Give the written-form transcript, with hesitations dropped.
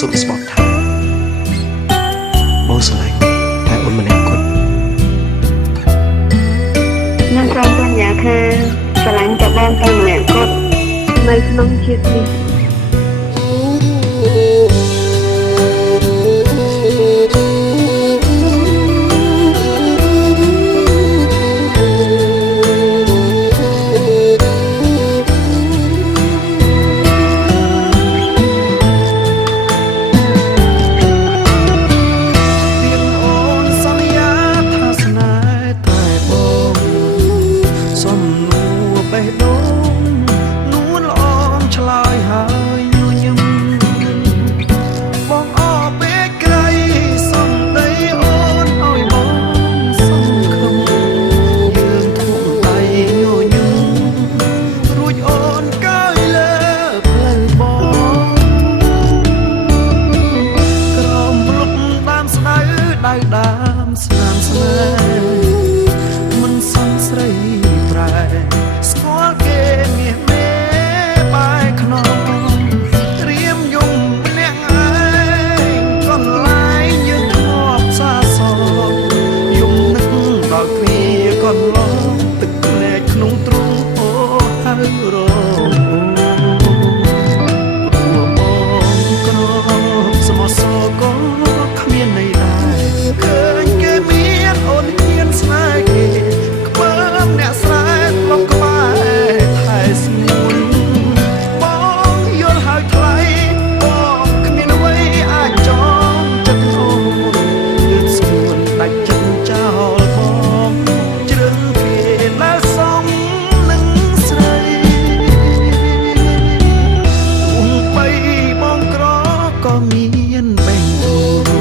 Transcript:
សុំស្បត់ថាបងស្រឡាញ់តែអូនម្នាក់គត់ខ្ញុំសូមសន្យាថាស្រឡាញ់តែបងតែម្នាក់គត់នៅក្នុងជាតិនេះដើមស្នាមស្នេហ៍មិនសំស្រីប្រែស្គាល់គេមាសមេបាយខ្នងត្រៀមយំម្នាក់ឯងកន្លែងយើងធ្លាប់សាសងយំនឹកដល់គ្នាកន្លងទឹកភ្នែកក្នុងទ្រូងអូហៅរងមានបែង